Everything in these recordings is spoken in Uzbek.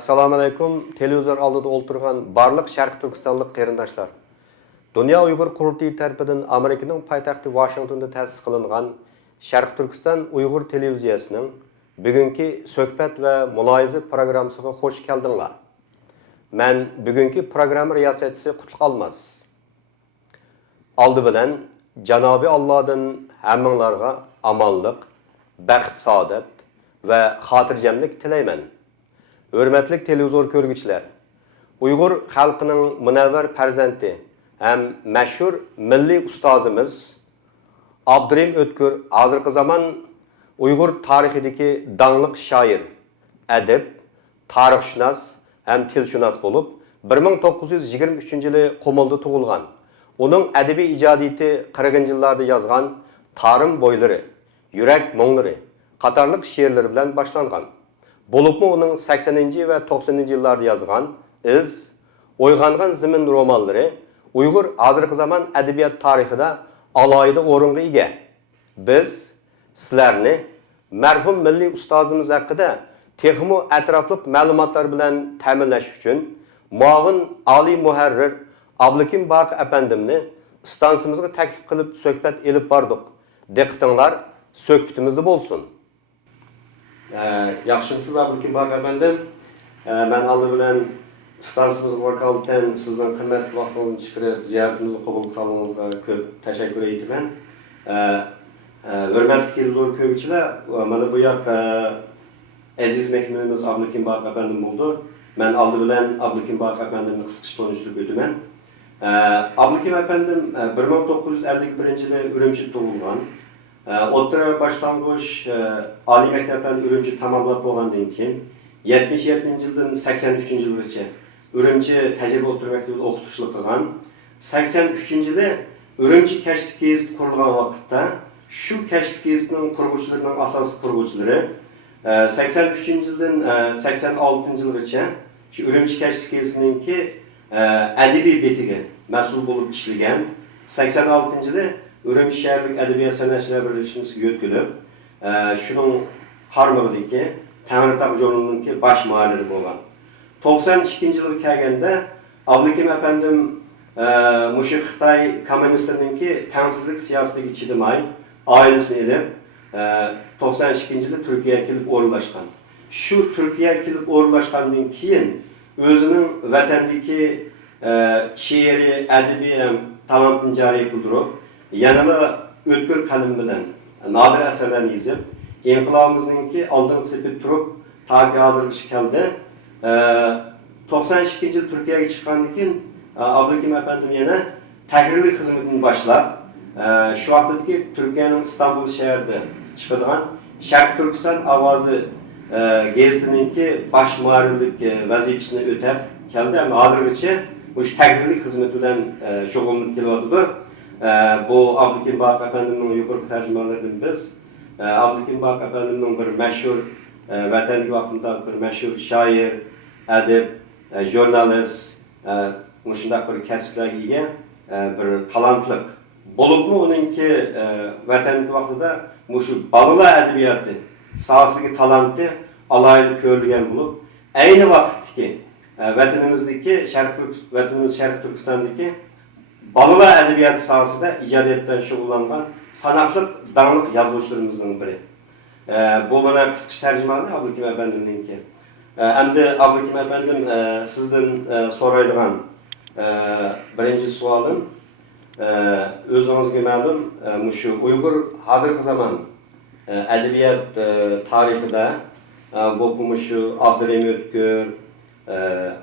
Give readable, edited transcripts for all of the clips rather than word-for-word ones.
Assalamu alaikum. Televizor aldida o'ltirgan barliq Sharq Turkistonlik qarindoshlar. Dunyo Uyg'ur qurultiyi tarafidan Amerikaning poytaxti Washingtonda ta'sis qilingan Sharq Turkiston Uyg'ur televiziyasining bugungi suhbat va muloyiza programmasiga xush keldinglar. Men bugungi programma riyosatchisi Qutlug' Almas. Oldi bilan Janobi Allohdan hammanglarga amonlik, baxt, saodat va xotirjamlik tilayman. Hürmetli televizor ko'rguvchilar, Uyg'ur xalqining munavvar farzandi ham mashhur milliy ustozimiz Abdurim O'tkir hozirgi zamon Uyg'ur tarixidagi dangliq shoir, adib, tarixshunos ham tilshunos bo'lib, 1923-yili Qumulda tug'ilgan. Uning adabiy ijodiyati 40-yillarda yozgan Tarim bo'ylari, Yurak mo'nglari qatorliq she'rlari bilan boshlangan. Bo'libmi uning 80 va 90-yillarda yozgan Iz, O'yg'ongan zimin romanlari Uyg'ur hozirgi zamon adabiyot tarixida alohida o'ringa ega. Biz sizlarni marhum milliy ustozimiz haqida texmo atrofliq ma'lumotlar bilan ta'minlash uchun muavin oliy muharrir Abdukim Baqi apandimni stansiyamizga taklif qilib suhbat elib bordik. Diqqatinglar suhbatimizda bo'lsin. Yaxshimisiz Abdukim Baqi apandim? Men oldi bilan stansiyamizga vakolatan sizning qimmatli vaqtingizni chiqarib ziyoratimizni qabul qilganingizga ko'p tashakkur aytaman. Hurmatli televizor ko'ruvchilar, mana bu yoqda aziz mehmonimiz Abdukim Baqi apandim bo'ldi. Men oldi bilan Abdukim Baqi apandimni qisqacha tanishtirib o'taman. Abdukim apandim 1951-yili Urumchi tug'ilgan. O'rta boshlang'ich oliy maktabdan Urumchi tamomlab bo'lgandan keyin 77-yildan 83-yilgacha Urumchi tajriba o'rta maktabida o'qituvchilik qilgan. 83-yili Urumchi kashf gazeti qurilgan vaqtda shu kashf gazetining quruvchilarining asosiy quruvchilari 83-yildan 86-yilgacha shu Urumchi kashf gazetininki adabiy betiga mas'ul bo'lib ishlagan. 86-yili Urumchi shaharlik adabiyot san'atchilar birlashmasiga yo'tkilib, shuning qarmog'idagi Tangritog' jurnalininki bosh muallimi bo'lgan. 92-yilga kelganda Abdukim apandim mushu Xitoy kommunistlarininki tangsizlik siyosatiga chidamay, oilasini ilib 92-yilda Turkiyaga kelib o'rnashgan. Shu Turkiyaga kelib o'rnashgandan keyin o'zining vatandagi she'ri, adabiy talantini joriy qildirib, yanada o'tkir qalam bilan nodir asarlarni yozib, inqilobimizninki oldingi sepib turib, toki hozirgacha keldi. 92-yil Turkiyaga chiqqandan keyin Abdukim apandim yana tahrirlik xizmatini boshlab, shu vaqtdagi Turkiyaning Istanbul shahrida chiqadigan Sharq Turkiston ovozi gazetininki bosh muharrirlik vazifasini o'tab keldi. Hozirgacha o'sha tahrirlik xizmati bilan shug'ullanib kelyapti. Bu Abdukim Baqi apandimning yuqori tarjimalaridan biz Abdukim Baqi apandimning bir mashhur vatandagi vaqtimizda bir mashhur shoir, adib, jurnalist, shunday bir kasblarga ega bir talantliq bo'libmi uningki vatandagi vaqtida shu bolalar adabiyoti sohasidagi talanti alohida ko'rilgan bo'lib, ayni vaqtdagi vatanimizdagi vatanimiz Sharq Turkistondagi bolalar adabiyoti sohasida ijodiyotdan shug'ullangan sanoqli dangliq yozuvchilarimizning biri. Bu mana qisqa tarjimani Abdukim apandimninki. Endi Abdukim apandim sizdan so'raydigan birinchi savolim, o'zingizga ma'lum, shu Uyg'ur hozirgi zamon adabiyot tarixida bu shu Abdurim O'tkir,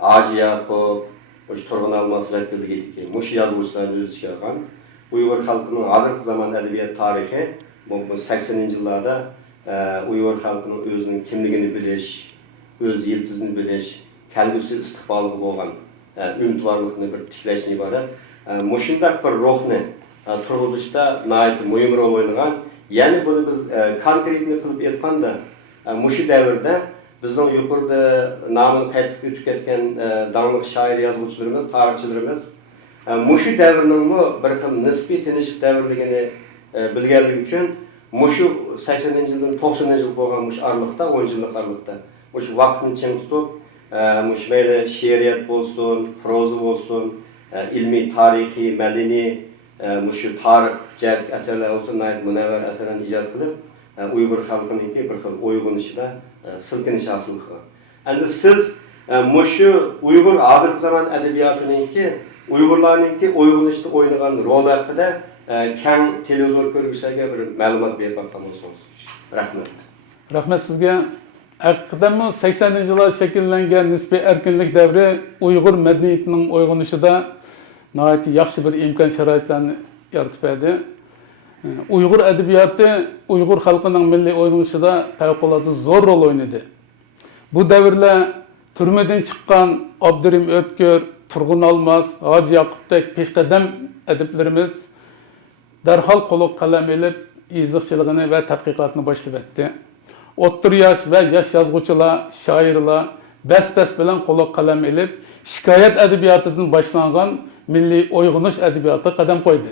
Aji Yaqub, Turg'un Almas vakilligidagi mush yozuvchilarning o'zi chiqqan Uyg'ur xalqining hozirgi zamon adabiyot tarixi bu 80-yillarda Uyg'ur xalqining o'zining kimligini bilish, o'z yiltizini bilish, kelgusi istiqboliga bo'lgan umidvorlikni bir tiklashdan iborat. Mushundaq bir ruhni turg'izishda nihoyat muhim rol o'ynagan. Ya'ni buni biz konkretni qilib aytganda, mushu davrda bizning yuqorida nomini qaytib o'tib ketgan dangliq shoir yozuvchilarimiz, tarixchilarimiz mushu davrning bir xil nisbiy tinchlik davrligini bilganligi uchun mushu 80-yildan 90-yil bo'lgan mush araliqda, 10 yillik araliqda mush vaqtni ching tutib muş böyle şiiriyet olsun, prozu olsun, ilmi, tarihi, medeni, muşu tarih, cəhət eserler olsun, nəhayət münəvvər eserlerini icat kılıp, Uyghur halkınınki bir xil oyğunuşida silkiniş hasıl qılgan. Endi siz muşu Uyghur hazırkı zaman edebiyatınınki, Uyg'urlarninki oyğunuşda oynagan rol haqida keng televizor ko'rgishlarga bir ma'lumot berib atgan bo'lsangiz. Rahmat. Rahmat sizga. Haqiqatan 80-yillar shakllangan nisbiy erkinlik davri Uyg'ur madaniyatining uyg'onishida nihoyat yaxshi bir imkon sharoitlarni yaratib berdi. Uyg'ur adabiyoti Uyg'ur xalqining milliy uyg'onishida favqulodda zo'r rol o'ynadi. Bu davrlar turmadan chiqqan Abdurim O'tkir, Turg'un Almas, Hoji Yoqubdek peshqadam adiblarimiz darhol qo'liq qalam elib iziqchiligini va tadqiqotni boshlab etdi. O'ttir yosh va yosh yozuvchilar, shoirlar bas-bas bilan qo'liq qalam elib shikoyat adabiyotidan boshlangan milliy uyg'onish adabiyoti qadam qo'ydi.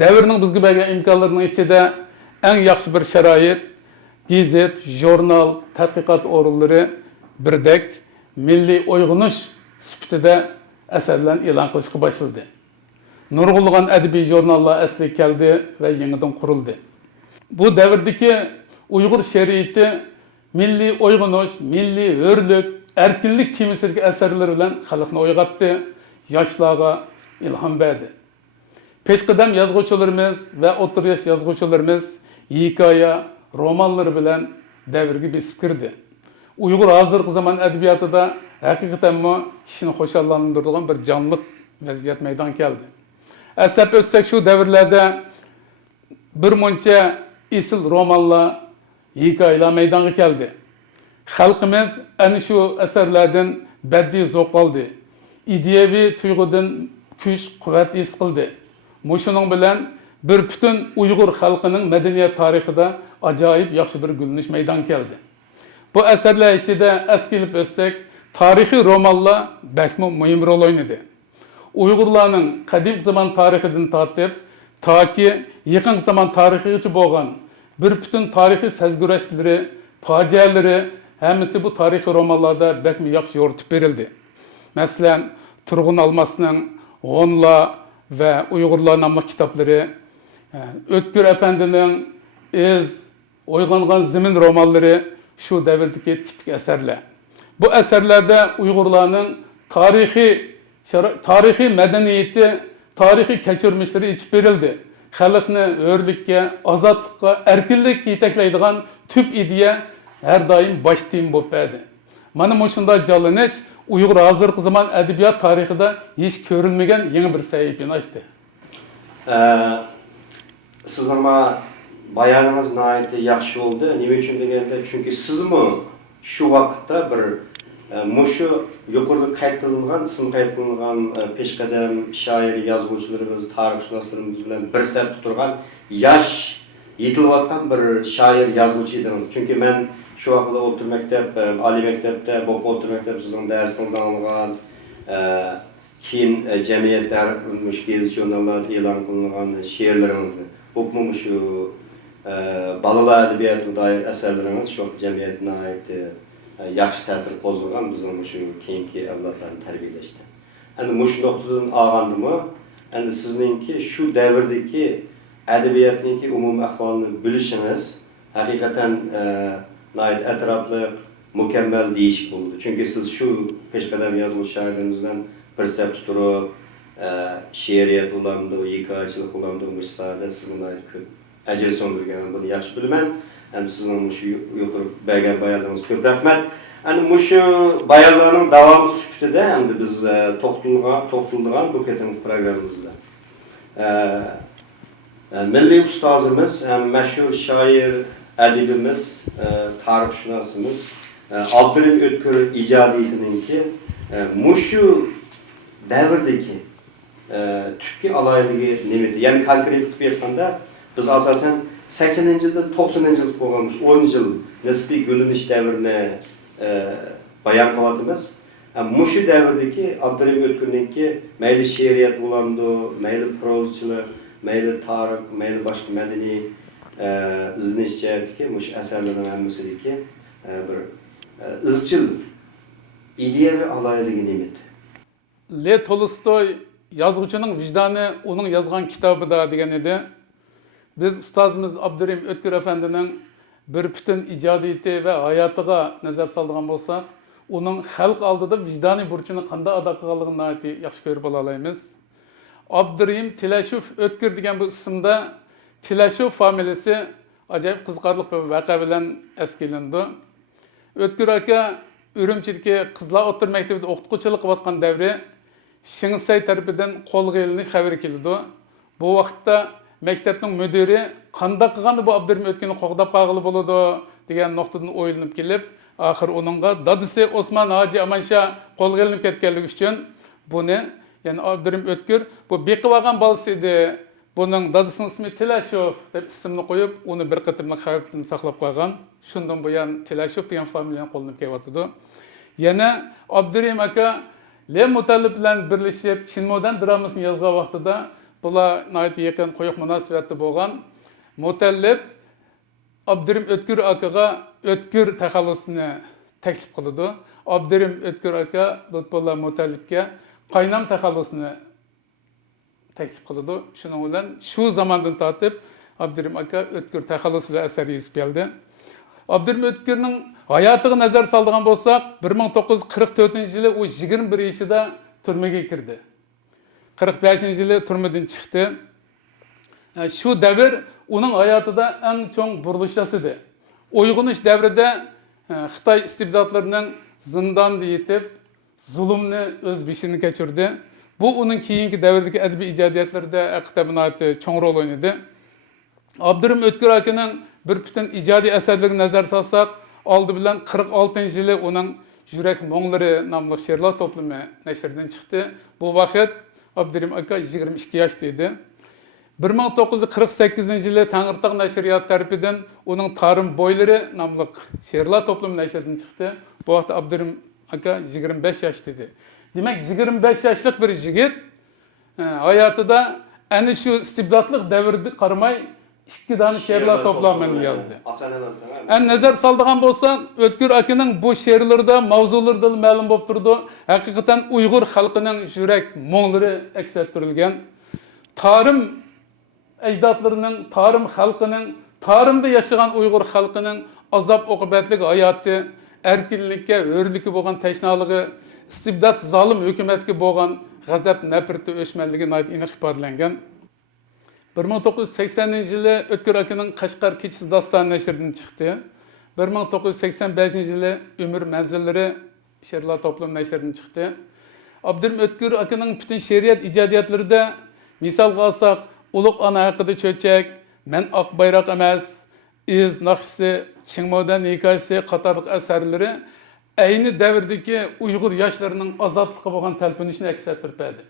Davrning bizga bergan imkonlarining ichida eng yaxshi bir sharoit gazet, jurnal, tadqiqot o'rinlari birdek milliy uyg'onish sifatida asarlar e'lon qilishga boshladi. Nurg'ulg'an adabiy jurnallar asli keldi va yangidan qurildi. Bu davrdagi Uyg'ur she'riyati milliy uyg'onish, milliy hurlik, erkinlik temasidagi asarlar bilan xalqni uyg'otdi, yoshlarga ilhom berdi. Peshqadam yozuvchilarimiz va o'rta yosh yozuvchilarimiz hikoya, romanlar bilan davrga besib kirdi. Uyg'ur hozirgi zaman adabiyotida haqiqatanmi kishini xushallantiradigan bir jonli vaziyat maydon keldi. Aslab o'tsak shu davrlarda bir muncha esil romanlar, hikoyalar maydonga keldi. Xalqimiz ana shu asarlardan badiiy zavq oldi. Ideyaviy tuyg'udan kuch, quvvat his qildi. Mushuning bilan bir butun Uyg'ur xalqining madaniyat tarixida ajoyib yaxshi bir gulnish maydon keldi. Bu asarlar ichida askilib o'tsak, tarixiy romanlar bakmo muhim rol o'ynadi. Uyg'urlarning qadim zaman tarixidan tortib, toki yaqin zaman tarixigacha bo'lgan bir butun tarixiy sezgurashlari, fojialari hammasi bu tarixiy romanlarda bakmo yaxshi yoritib berildi. Masalan, Turg'un Almasning G'onlar ve Uyg'urlar nomli kitoblari, O'tkir Apandining Ez, Uyg'ongan Zimin romanlari shu davrdagi tipik asarlar. Bu asarlarda Uyg'urlarning tarixiy madaniyati, tarixiy kechirmishlari ichib berildi. Xalqni hurlikka, ozodlikka, erkinlikka yetaklaydigan tüp ideya her daim bosh tem bo'lib berdi. Mana shunday jonlanish Uyg'ur hozirgi zaman adabiyot tarixida hech ko'rilmagan yangi bir sahifani ochdi. Siz ama bayanınız nihayet yaxshi oldu. Nima uchun deganda, chunki sizmi shu vaqtda bir mushu yuqorida qayd qilingan, ism qayd qilingan peshqadam shoir, yozuvchilarimiz, tarixshunoslarimiz bilan bir safda turgan yosh yetilayotgan bir shoir, yozuvchi edingiz. Chunki men şu vaqtda o'rta maktab, oliy maktabda, o'rta maktab sizning darsingizni olgan, keyin jamiyatda gazet jurnallarda e'lon qilingan she'rlaringizni o'qib shu balalar adabiyatiga doir asarlaringiz shu jamiyatga oid yaxshi ta'sir qo'zg'agan bizning shu keyingi avlodlarni tarbiyalashda. Endi shu nuqtadan olgandimi, endi sizningki shu davrdagi adabiyotning umumiy ahvolini bilishingiz haqiqatan nəhayət ətraflı, mükemmel değişik oldu. Çünkü siz şu peshqadam yozuvchi shoirlarimiz bilan bir saf turib, she'riyat ulandı, hikoyachilik ulandırmış sahada sizga nəhayət ko'p ajr so'ndirgan. Buni yaxshi bilaman. Ham sizning shu yuqori bergan bayonlaringiz ko'p rahmat. Endi shu bayonlarning davomi sifatida endi biz to'xtalgan bu ketimlik programmamizda milliy ustozimiz, mashhur shoir, adibimiz, tarixshunosimiz Abdurim O'tkir ijodiyatininki mushu davrdagi tükki alayligi nimeti. Yani konkret qilib aytganda biz asosan 80-yildan 90-yil bo'lgan 10 yil nisbiy gulinish davrini bayon qilyapmiz. Mushu davrdagi Abdurim O'tkirninki mayli she'riyat bo'landi, mayli prozchilik, mayli tarix, mayli boshqa madaniy izlanish jihatdagi mush asarlarning hammasidagi bir izchil ideyaviy alaylığı nemet? Lev Tolstoy yazgıçının vicdanı onun yazgan kitabıda degan edi. Biz ustozimiz Abdurahim Ötkür Efendi'nin bir bütün ijodiyati va hayotiga nazar soladigan bo'lsak, uning xalq oldida vijdoniy burchini qanday ado qilganligini yaxshi ko'rib olaymiz. Abdurahim Tilashov Ötkür degan bu ismda Tilashov familiyasi ajoyib qiziqarli bir voqea bilan eskelindi. Ötkür aka Ürümchidagi Qizlar o'rta maktabida o'qituvchilik qilayotgan davri Shingsay tarafidan qo'lga ilinish xabari keldi. Bu vaqtda maktabning mudiri qanday qilganda bu Abdurahim Ötkürni qo'g'dab qolg'ili bo'ladi degan nuqtadan o'ylanib kelib, oxir uningga dadisi Osman Hoji Amansha qo'lga ilinib ketganligi uchun buni, ya'ni Abdurahim Ötkür bu beqib olgan bolasi edi. Buning dadisining ismi Tilashov deb ismini qo'yib, uni bir qatimli xavfdan saqlab qo'ygan. Shundan buyon Tilashov degan familiyani qo'llanib kelyapti. Yana Abdurahim aka Lev Mutallib bilan birlashib Chinmodan dramasini yozgan vaqtida bular nihoyat yaqin qo'yiq munosabatda bo'lgan. Mutallib Abdurahim Ötkür akaga Ötkür taxallusini taklif qildi. Abdurahim Ötkür aka Lutfullo Mutallibga qaynam taxallusini taklif qildi. Shuning bilan shu zamondan tortib Abdurahim aka Ötkür taxallusi bilan asar yozib keldi. Abdurahim Ötkürning hayotiga nazar soladigan bo'lsak, 1944-yili u 21 yoshida turmaga kirdi. 45-yili turmadan chiqdi. Shu davr uning hayotida eng cho'ng burilishlar edi. Uyg'unish davrida Xitoy istibdodlarining zindonda yetib, zulmni o'z beshini kechirdi. Bu uning keyingi davrdagi adabiy ijodiyotlarida haqiqatan cho'ng rol o'ynadi. Abdurahim Ötkür akaning bir bütün ijodiy asarlariga nazar solsak, oldi bilan 46-yili uning Yurak Mo'nglari nomli she'rlar to'plami nashrdan chiqdi. Bu vaqt Abdurahim aka 22 yoshda edi. 1948-yili Tangirtaq nashriyat tarafidan uning Tarim Bo'ylari nomli she'rlar to'plami nashrdan chiqdi. Bu vaqt Abdurahim aka 25 yoshda edi. Demak, 25 yoshlik bir yigit hayotida ana shu istibdodlik davrda qaramay ikki dona she'rlar to'plamini yozdi. Nazar soladigan bo'lsak, Ötkür akaning bu she'rlarida mavzularda ma'lum bo'lib turdi. Haqiqatan Uyg'ur xalqining yurak mo'nglari aks ettirilgan. Tarim ajdodlarining, tarim xalqining, tarimda yashagan Uyg'ur xalqining azob oqibatli hayoti, erkinlikka, hurlikka bo'lgan tashnoligi, istibdod zolim hukumatga bo'lgan g'azab nafrati o'chmanligi aniq ifodalangan. 1980-yili Ötkür akaning Qashqar kechasi dostoni nashrdan chiqdi. 1985-yili Umr manzillari she'rlar to'plami nashrdan chiqdi. Abdurahim Ötkür akaning butun she'riyat ijodiyotlarida misolga olsak, Ulug' ona haqida cho'chak, Men oq bayroq emas, Iz naqshisi, Chingmodan hikoyasi qatorliq asarlari ayni davrdagi Uyg'ur yoshlarining ozodlikka bo'lgan talpinishini aks ettirdi.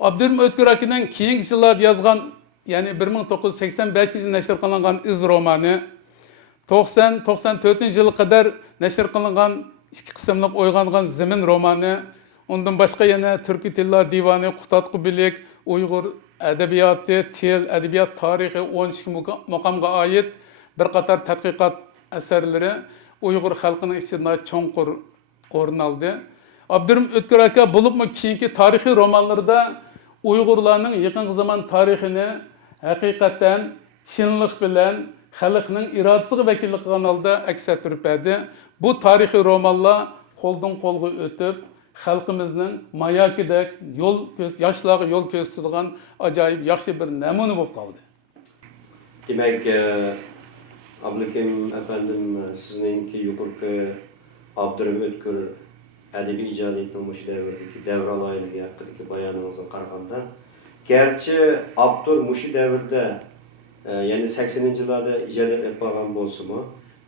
Abdurahim Ötkür akaning keyingi yillarda yozgan, ya'ni 1985-yilda nashr qilingan Iz romani, 90-94-yilga qadar nashr qilingan ikki qismliq O'yg'ongan Zimin romani, undan boshqa yana Turkiy tillar divoni, Qutatqu bilik, Uyg'ur adabiyoti, til, adabiyot tarixi 12 maqomga oid bir qator tadqiqot asarlari Uyg'ur xalqining ichida cho'nqur o'rin oldi. Abdurahim Ötkür aka bo'libmi keyingi tarixiy romanlarida Uyg'urlarning yaqingi zamon tarixini haqiqatan chinlik bilan xalqning irodasiga vakillik qilgan holda aks ettirib berdi. Bu tarixiy romanlar qo'ldan qo'lga o'tib, xalqimizning mayokidek yoshlarga yo'l ko'rsatadigan ajoyib yaxshi bir namuna bo'lib qoldi. Demak, Abdukim efendim sizningki yuqorqi Abdurahim Ötkür adabiy ijodiyatning mush davrdagi davr alayligi haqidagi bayoningizga qaraganda, garchi Abdur mush davrda, ya'ni 80-yillarda ijodiyat qilib qolgan bo'lsa-mu,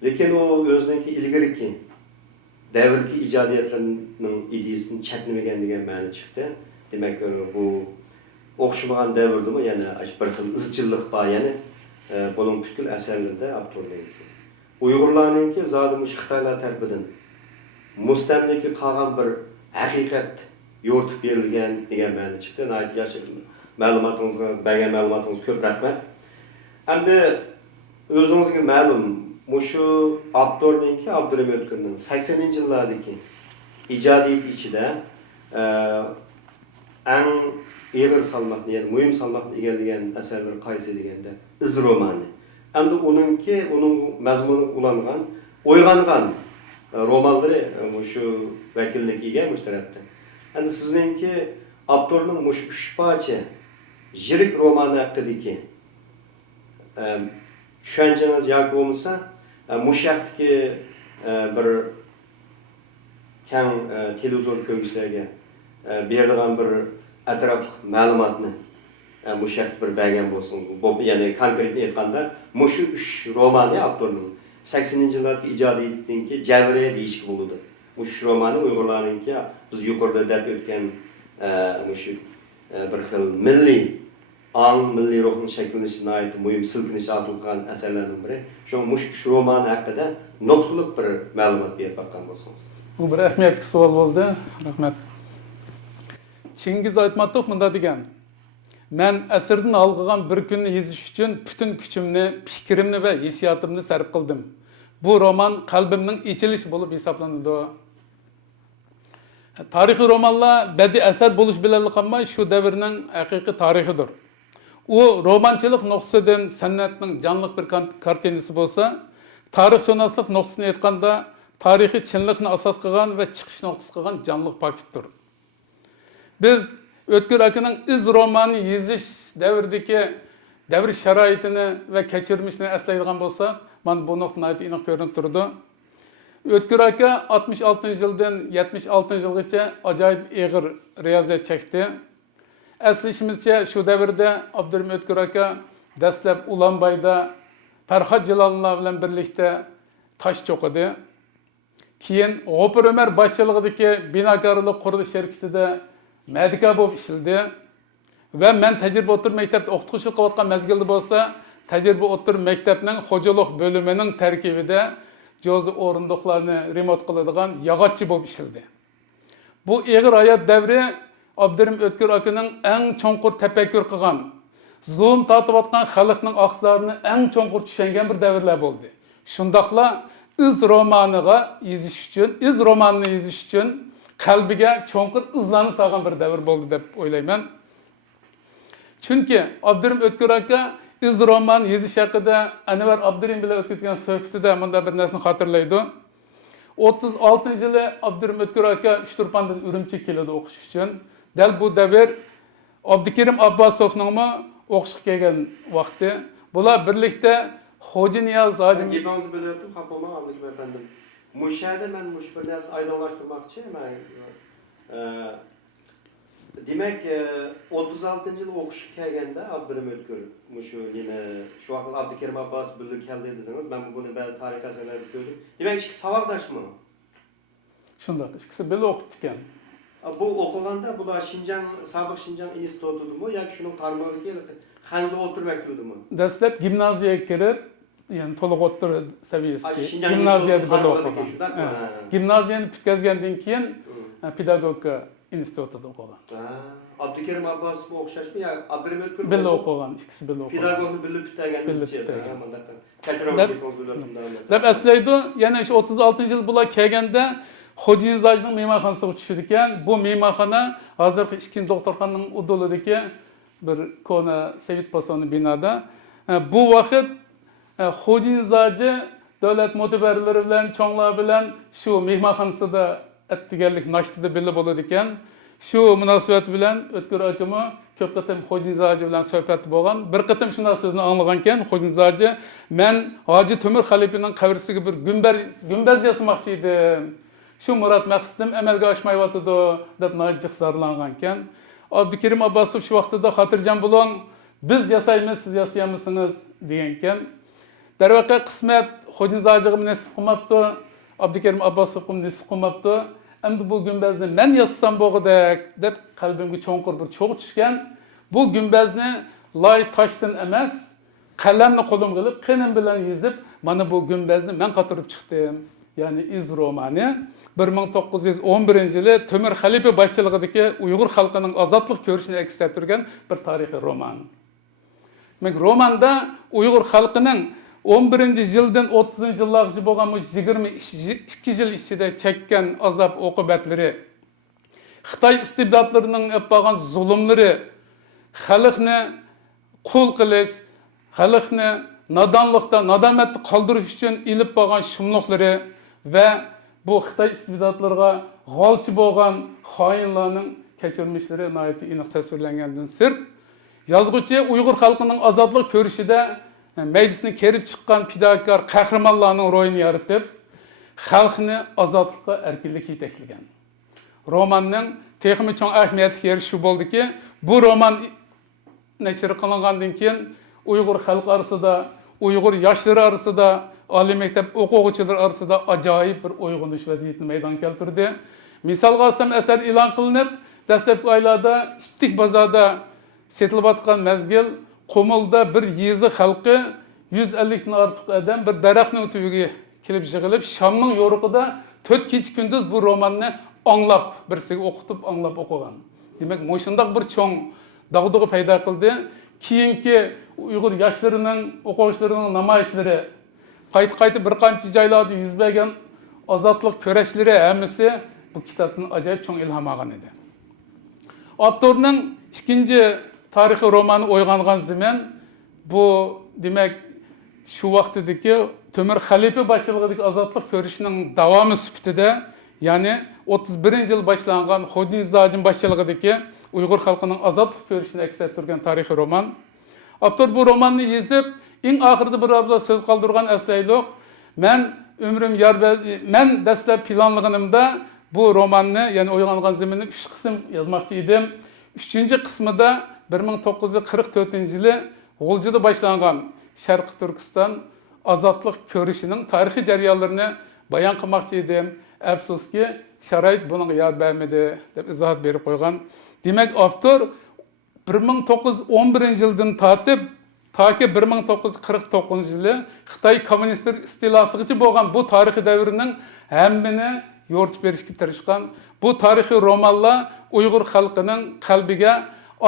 lekin u o'zining ilgariki davrdagi ijodiyatlarning ideyasini chatnamagan degan ma'no chiqdi. Demak, bu o'xshamagan davrdimi, ya'ni bir xil izchillik bor, ya'ni buning butkul asarlarida Abdurning Uyg'urlarningki zodi mush Xitoylar tarafidan mustamlika qolgan bir haqiqat yo'rtib berilgan degan ma'no chiqdi. Nihoyat yaxshi ma'lumotingizga, bergan ma'lumotingiz ko'p rahmat. Hamda o'zingizga ma'lum, Muşu Abdur'ninki Abdurrahim Ötkür'nün 80. yıllardaki icadiyeti içinde en ağır salmaklı, yani mühim salmaklı egerligen eserler qaysı degende iz romanı. Endi onun mazmunu ulangan, oygangan romanları muşu vekillik ega müşterekte. Endi sizninki Abdur'nun muşu 3 parça jirik romanı hakkındaki düşünceniz yoki bo'lmasa mush vaqtdagi bir keng televizor ko'rgishlarga berilgan bir atrofli ma'lumotni mush vaqt bir bergan bo'lsin. Ya'ni konkret aytganda mush 3 romani Abdurning 80-yillardagi ijodiyatninki Javriya deyishga bo'ladi. Mush romani Uyg'urlarninki biz yuqorida deb o'tgan mush bir xil milliy milliy ruhning shakllanishine ait mühim silkinish hosil qilgan asarlarning biri. Shu mush 3 roman haqida nuqtaliq bir ma'lumot berib batgan bo'lsangiz. Bu bir ahamiyatli savol bo'ldi. Rahmat. Chingiz Aytmatov bunda degan: "Men asrdan alg'an bir kunni yezish uchun butun kuchimni, fikrimni va hissiyotimni sarf qildim. Bu roman qalbimning ichilishi bo'lib hisoblanadi." Tarixiy romanlar badiiy asar bo'lish bilan qolmay, shu davrning haqiqiy tarixidir. U romanchilik nuqtasidan san'atning jonliq bir kartinasi bo'lsa, tarixshunoslik nuqtasini aytganda tarixiy chinlikni asos qilgan va chiqish nuqtasi qilgan jonliq paketdir. Biz O'tkir akaning iz romani yezish davridagi davr sharoitini va kechirmishini eslaydigan bo'lsak, mana bu nuqtadan aniq ko'rinib turdi. O'tkir aka 66-yildan 76-yilgacha ajoyib og'ir riyozat chekdi. Eslashimizcha shu davrda Abdurrahim O'tkir aka dastlab Ulanbayda Farhod Jalollar bilan birlikda tosh cho'qidi. Keyin G'ofur Umar boshchiligidagi binokorlik qurilish shirkatida madika bo'lib ishildi va men tajriba o'tir maktabda o'qituvchilik qilayotgan mezgilda bo'lsa, tajriba o'tir maktabning xo'jalik bo'limining tarkibida jo'zi o'rindiqlarni remont qiladigan yog'ochchi bo'lib ishildi. Bu og'ir hayot davri Abdurrahim O'tkir akaning eng cho'nqur tafakkur qilgan, zulm tortayotgan xalqning oqlarini eng cho'nqur tushungan bir davrlar bo'ldi. Shundaqla iz romanini yezish uchun qalbiga cho'nqur izlarni solgan bir davr bo'ldi deb o'ylayman. Chunki Abdurrahim O'tkir aka iz roman yezish haqida Anvar Abdurrahim bilan o'tkazgan suhbatida bunda bir narsani xotirlaydi. 36-yili Abdurrahim O'tkir aka Uchturpandan Urumchiga keladi o'qish uchun. Dal bu davr Abdukerim Abbosovning o'qishga kelgan vaqti. Bular birlikda Xo'ja Niyoz hojim gapingizni bilyaptim, xafa bo'lmang efendim. Mushada men mush bir narsa aydonlashtirmoqchi. Demak, 36-yil o'qishga kelganda Abdurrahim O'tkir mushu yine shu vaqt Abdukerim Abbosov bilan keldi dedingiz. Men buni ba'zi tarix asarlarda ko'rdim. Demak, ikki savoddoshmi? Shundoq, ikkisi birga o'qib ekan. Bu o'qiganda bular sobiq Shinjang institutidimi yoki shuning tarmog'iga Xanza o'tirmaktudimi? Dastlab gimnaziyaga kirib, yani to'liq o'tir saviyasiga gimnaziyada birga o'qigan. Gimnaziyani bitkazgandan keyin pedagogika institutida o'qigan. Abdukerim Abbosovga o'xshashmi yo Abdurrahim O'tkir birga o'qigan, ikkisi birga o'qigan. Pedagogni birga bitkazganingizcha. Deb eslaydi, yana shu 36-yil bular kelganda Xo'jinzojning mehmonxonasiga tushdi ekan. Bu mehmonxona hozirgi 2 doktorxonaning udulidagi bir kona Sovet posoni binoda. Bu vaqt Xo'jinzoji davlat mo'tabarlari bilan, cho'nglar bilan shu mehmonxonasida attiganlik nashtida birga bo'ladi ekan. Shu munosabat bilan O'tkir akami ko'p qatam Xo'jinzoji bilan suhbat bo'lgan. Bir qatam shunday so'zni anglagan ekan, Xo'jinzoji men Hoji Temur xalifaning qabrisiga bir gumbaz yasamoqchi edim. Şu murat maqsadim amalga oshmayotdi deb nojiq zarlangan ekan. Abdukerim Abbosov shu vaqtida xotirjam bo'ling, biz yasaymiz, siz yasayamisiz degan ekan. Darvaqa qismat Xo'jinzojiga nasib qilmabdi, Abdukerim Abbosovga nasib qilmabdi. Endi bu gumbazni men yassam bo'g'dak deb qalbimga cho'nqur bir cho'g' tushgan. Bu gumbazni loy toshdan emas, qalamni qo'limga olib, qinim bilan yozib, mana bu gumbazni men qatirib chiqdim. Yani iz romani 1911-yili Temur xalifa boshchiligidagi Uyg'ur xalqining ozodlik ko'rishini aks ettirgan bir tarixiy roman. Demak, romanda Uyg'ur xalqining 11 yildan 30 yillargacha bo'lgan 22 yil ichida chekkan azob oqibatlari, Xitoy istibdodlarining yapgan zulmlari, xalqni qul qilish, xalqni nodonlikda, nadomatda qoldirish uchun ilib bo'lgan shumliqlari va bu Xitoy istibdodlariga g'olchi bo'lgan xoinlarning kechirmishlari nihoyatda aniq tasvirlangandan sirt, yozuvchi Uyg'ur xalqining ozodlik ko'rishida meclisini kerib chiqqan fidokor qahramonlarning ro'yini yaratib, xalqni ozodlikqa erkinlik yetaklagan. Romanning texmi cho'ng ahamiyatli yeri shu bo'ldiki, bu roman nashr qilingandan keyin Uyg'ur xalqi orasida, Uyg'ur yoshlari orasida, oliy maktab o'quvchilari orasida ajoyib bir uyg'unish vaziyatini maydon keltirdi. Misolga olsam, asar e'lon qilinib, dastlabki oylarda ittik bozorda setilayotgan mezgil Qumulda bir yezi xalqi 150 dan ortiq odam bir daraxtning tubiga kelib yig'ilib, Shamning yo'riqida 4 kecha kunduz bu romanni anglab, birsiga o'qitib anglab o'qigan. Demak, mo'shundaq bir cho'ng dag'dug'i paydo qildi. Keyingi Uyg'ur yoshlarining, o'quvchilarining namoyishlari, qayta bir qancha joylarda yuz bergan ozodlik kurashlari hammasi bu kitobdan ajoyib cho'ng ilhom olgan edi. Avtorning ikkinchi tarixiy romani o'ygangan zaman bu demak shu vaqtdagi Temur Xalifa boshchiligidagi ozodlik ko'rishining davomi sifatida, ya'ni 31-yil boshlangan Xodinzojin boshchiligidagi Uyg'ur xalqining ozodlik ko'rishini aks ettirgan tarixiy roman. Avtor bu romanni yozib, eng oxirida bir abza so'z qoldirgan asayliq, men dastlab planlaganimda bu romanni, ya'ni o'ygangan zaminni 3 qism yozmoqchi edim. 3-qismida 1944-yili G'uljida boshlangan Sharqi Turkiston ozodlik ko'rishining tarixiy jarayonlarini bayon qilmoqchi edim. Afsuski, sharoit bunga yordam bermadi deb izoh berib qo'ygan. Demak, avtor 1911-yildan tortib toki 1949-yili Xitoy kommunistlar istilosigacha bo'lgan bu tarixiy davrning hammini yo'ritib berishga tirishgan. Bu tarixiy romanlar Uyg'ur xalqining qalbiga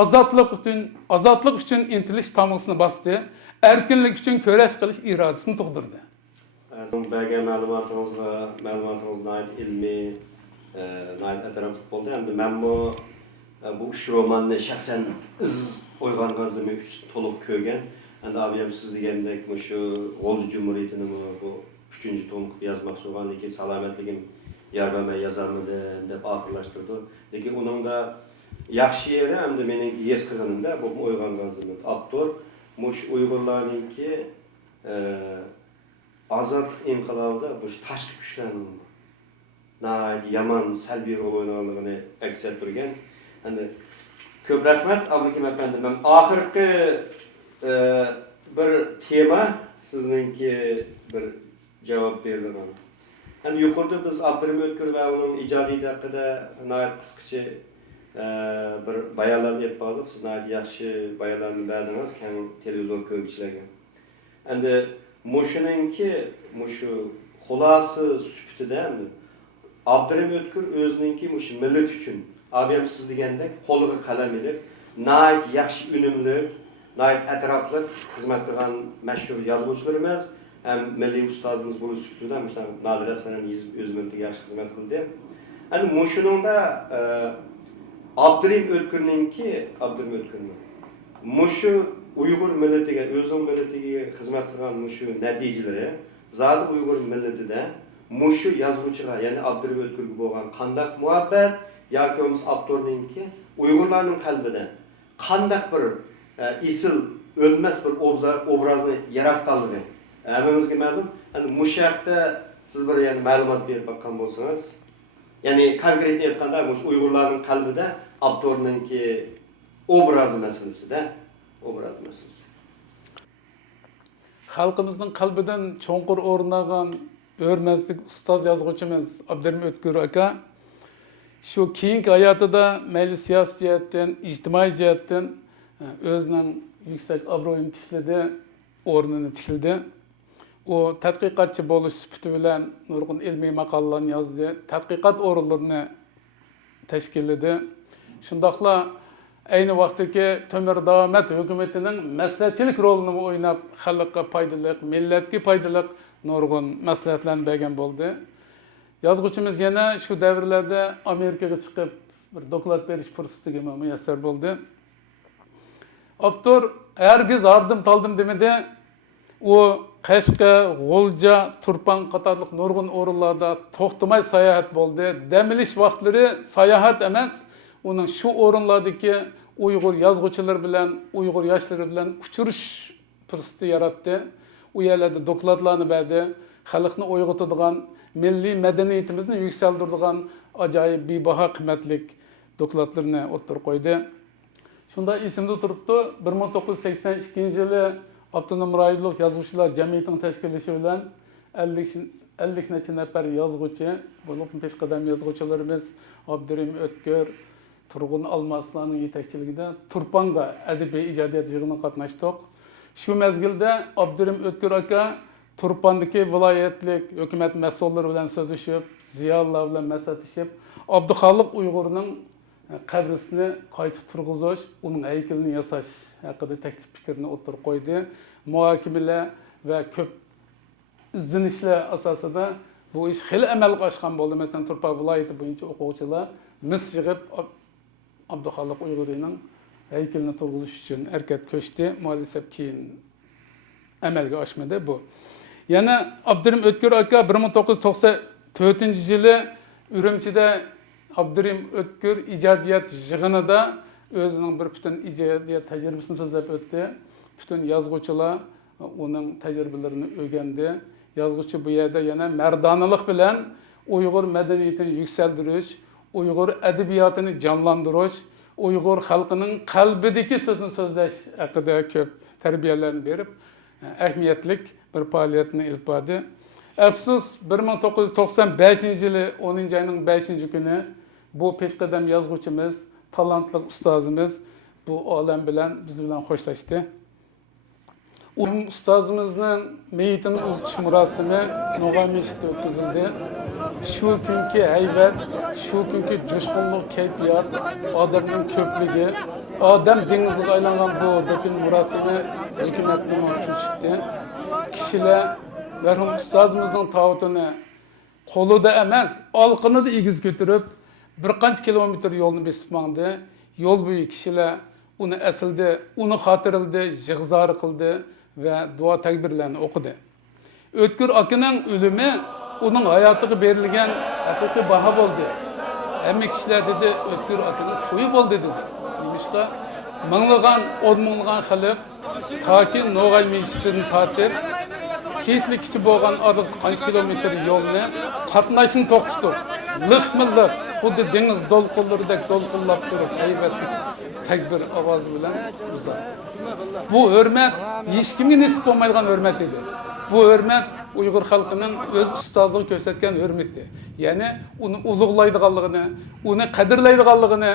ozodlik uchun intilish tamg'isini bosdi, erkinlik uchun kurash qilish irodasini tug'dirdi. Bergen ma'lumotingizga ilmiy atrofli bo'ldi. Endi men bu uch romanni shaxsan o'yganganimda to'liq ko'rgan. Endi abiyam siz degandek shu G'o'lji Jumuriyatini bu 3-tom yozmoqchi bo'lgan, lekin salomatligim yar bermay yozolmadi deb oxirlashtirdi. Lekin uningda yaxshi yeri endi mening yes qilganimda bu o'yganganimda avtor mush Uyg'urlarningki azadlık inqilabida bu tashqi kuchlarning yomon salbiy rol o'ynaganligini aks ettirgan. Endi ko'p rahmat Abdukim efendi. Men oxirgi bir tema sizningki bir javob berdim. Endi yuqorida biz Abdurim O'tkir va uning ijodiyati haqida qisqacha bir bayonlar berib qoldik. Siz yaxshi bayonlarni berdingiz, keng televizor ko'ruvchilarga. Endi Moşununki, şu xulası süptide endi Abdurim O'tkir o'zininki mush millat uchun abiyam siz degandek qo'liga qalam ilib, nayt yaxshi unumli, nayt atrofli xizmat qilgan mashhur yozuvchilarimiz ham milliy ustozimiz bo'lish süptide mush madrasadan yozib o'zimizga yaxshi xizmat qildi. Endi moshuningda Abdurim O'tkirninki, mushu Uyg'ur millatiga, o'zing millatiga xizmat qilgan mushu natijalari zodi Uyg'ur millatida mushu yozuvchiga, ya'ni Abdurim O'tkirga bo'lgan qanday muhabbat yoki o'z avtorninki Uyg'urlarning qalbida qanday bir isil o'lmas bir obrazni yaratganligi hammamizga ma'lum. Endi mush haqda siz bir yani ma'lumot berib batgan bo'lsangiz, ya'ni konkret aytganda mush Uyg'urlarning qalbida avtorninki obrazi masalasida obraz meselesi. Xalqimizning qalbidan cho'nqur o'rnagan o'rmaslik ustoz yozuvchimiz Abdurim O'tkir aka shu keyingi hayotida mayli siyosiy jihatdan, ijtimoiy jihatdan o'zining yuksak obro'yini tikladi, o'rnini tikladi. U tadqiqotchi bo'lish sifati bilan nurg'un ilmiy maqolalarni yozdi, tadqiqot o'rinlarini tashkilladi. Shundaqla ayni vaqtdagi Temir Davamet hökumətinin məsləhətçilik rolunu oynab, xalqqa paydalıq, millatga paydalıq nurgun məsləhətlərini bergen boldu. Yazğıçımız yana şu davrlarda Amerikaga chiqib bir doklad berish fursatiga muyassar bo'ldi. Avtor hergiz ardım taldım demedi. O Qashqa, G'o'lja, Turpan qatorliq nurgun o'rinlarda to'xtamay sayohat bo'ldi. Demilish vaqtlari sayohat emas, uning shu o'rinlardagi Uyg'ur yozuvchilar bilan, Uyg'ur yoshlari bilan uchirish fursati yaratdi. U yerlarda dokladlarni berdi. Xalqni uyg'otadigan, milliy madaniyatimizni yuksaltiradigan ajoyib bebaho qimmatlik dokladlarni o'ttirib qo'ydi. Shunda esimda turibdi, 1982-yili Avtonom rayonluq yozuvchilar jamiyatining tashkillashi bilan 50 necha nafar yozuvchi, bo'lib peshqadam yozuvchilarimiz Abdurim O'tkir, Turg'un Almaslarning yetakchiligida Turpanga adabiy ijodiyat yig'inida qatnashdik. Shu mezgilda Abdurim O'tkir aka Turpandagi viloyatlik hukumat mas'ullari bilan so'zlashib, ziyolilar bilan maslahatlashib, Abduxoliq Uyg'urning qabrisini qayta turg'izish, uning haykalini yasash haqida taklif fikrini o'tirib qo'ydi. Muhokimalar va ko'p izlanishlar asosida bu ish xil amalga oshgan bo'ldi. Masalan, Turpa viloyati bo'yicha o'quvchilar mis yig'ib Abduxoliq Uyg'urning haykalini turg'izish uchun harakat ko'chdi. Ma'lumot keyin amalga oshmadi bu. Yana Abdurim O'tkir aka 1994-yili Urumchida Abdurim O'tkir ijodiyat yig'inida o'zining bir butun ijodiyat tajribasini so'zlab o'tdi. Butun yozuvchilar uning tajribalarini o'rgandi. Yozuvchi bu yerda yana mardonalik bilan Uyg'ur madaniyatini yuksaltirish, Uyg'ur adabiyotini jonlantirish, Uyg'ur xalqining qalbidagi so'zni so'zlash haqida ko'p tarbiyalarni berib, ahamiyatli bir faoliyatni ilib bordi. Afsus 1995-yili 10-oyning 5-kuni bu peshqadam yozuvchimiz, talantli ustozimiz bu olam bilan biz bilan xo'shlashdi. Ustozimizning meyitini uzatish murosimi No'g'ameshda o'tkazildi. Shu kunki haybat, shu kunki jo'shqinlik kayfiyat, odamning ko'pligi, odam dengiziga aylangan bu dafn murosimi hukumatni cho'chitdi. Kishilar merhum ustozimizning tavutini qo'lida emas, olqinida egiz ko'tarib bir qancha kilometr yo'lni besib mangdi. Yo'l bo'yi kishilar uni asildi, uni xotirildi, yig'zor qildi va duo takbirlarni o'qidi. O'tkir akaning o'limi uning hayotiga berilgan haqiqiy baho bo'ldi. Hamma kishilar dedi, O'tkir akaning to'yi bo'ldi dedi. Nimishqa minglagan, o'n minglagan xalq toki No'g'ay mechisini tortib, şehitlik kichi bo'lgan orliq qancha kilometr yo'lni qatnashni to'xtatib, liq-milliq xuddi dengiz to'lqinlaridek to'lqinlab turib, haybatli takbir ovozi bilan uzatdi. Bu hurmat hech kimga nasib bo'lmaydigan hurmat edi. Bu hurmat Uyg'ur xalqining o'z ustoziga ko'rsatgan hurmati. Ya'ni uni ulug'laydiganligini, uni qadrlaydiganligini,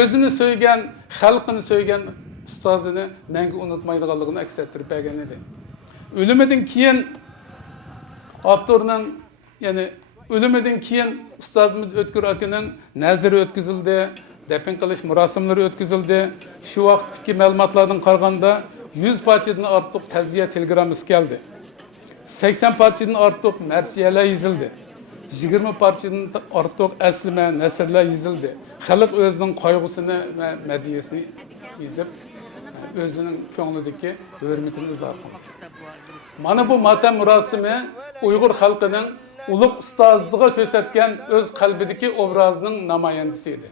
o'zini so'ygan, xalqini so'ygan ustozini menga unutmaydiganligini aks ettirib bergan edi. Ölümeden keyin avtorning, ya'ni ölümeden keyin ustozimiz O'tkir akaning nazari o'tkazildi, dafn qilish marosimlari o'tkazildi. Shu vaqtdagi ma'lumotlardan qaraganda 100 parchadan ortiq ta'ziya telegramması keldi. 80 parchadan ortiq marsiyalar yozildi. 20 parchadan ortiq aslima nasrlar yozildi. Xalq o'zining qayg'usini va madiyasini yozib, o'zining ko'nglidagi hurmatini izhor qildi. Mana bu matam murosimi Uyg'ur xalqining ulug' ustozligiga ko'rsatgan o'z qalbidagi obrazining namoyandasi edi.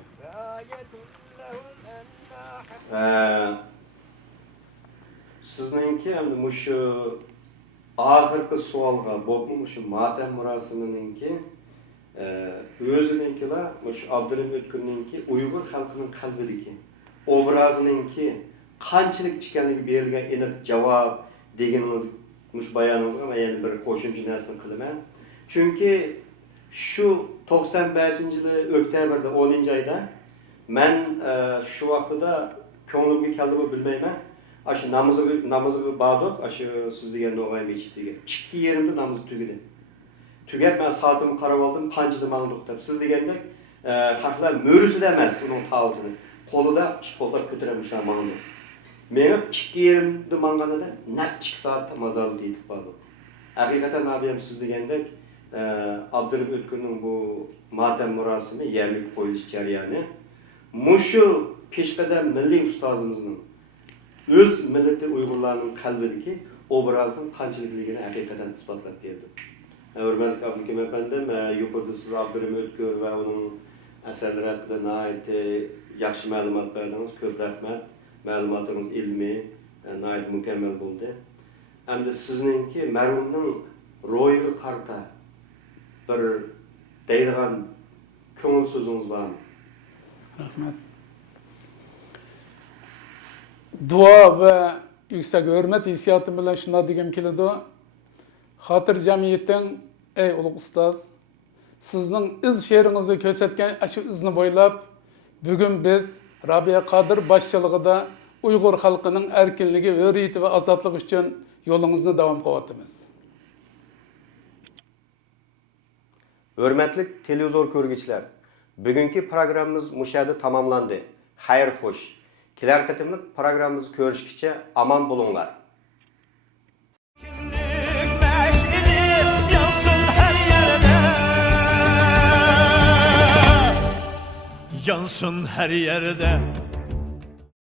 Sizningki endi mushu oxirgi savolga bo'lib mushu matam murosimininki o'zininkilar mushu Abdurim O'tkirninki Uyg'ur xalqining qalbidagi obrazininki qanchalik ekanligi berilgan aniq javob deganimiz mush bayonimizga men yana bir qo'shimcha narsani qilaman. Chunki shu 95-yili oktyabrda 10-oyda men shu vaqtida ko'nglimga keldimi bilmayman. Shu namozga bordik, shu siz degan No'g'ay mechitiga. 2:30da namoz tugadi. Tugab men soatimni qarab oldim, qanchada mangduq deb. Siz degandek xalqlar mo'risida emas uning tavutini. Kolida qo'llab ko'taramışlar mangdı. Meni 2,5 manganida naq 2 soatda mazalda yetib qoldim. Haqiqatan abim siz degandek Abdulib O'tkirning bu matam murosimi yerlik qo'yilish jarayoni mushu peshqadam milliy ustozimizning o'z millati Uyg'urlarning qalbidagi obrazning qanchalikligini haqiqatan isbotlab berdi. Hurmatli Abdukim apandim, yuqorida siz Abdulib O'tkir va uning asarlari haqida nihoyat yaxshi ma'lumot berdingiz. Ko'p rahmat. Ma'lumotingiz ilmiy, nihoyat mukammal bo'ldi. Endi sizningki marhumning ro'yiga qarta bir deydigan ko'ngil so'zingiz bormi? Rahmat. Duo ve yüksek hürmet hissiyatım bilen şuna degim keladi. Hatır cemiyetin ey ulug' ustoz, sizning iz she'ringizni ko'rsatgan shu izni bo'ylab bugun biz Rabia Qodir boshchiligida Uyg'ur xalqining erkinligi, hurriyati va ozodligi uchun yo'lingizni davom qilyapmiz. Hurmatli televizor ko'rgichlar, bugungi programmamiz mushada tamomlandi. Xayr xo'sh. Kelar qatimliq programmamizni ko'rishgacha omon bo'linglar. Yansın her yerde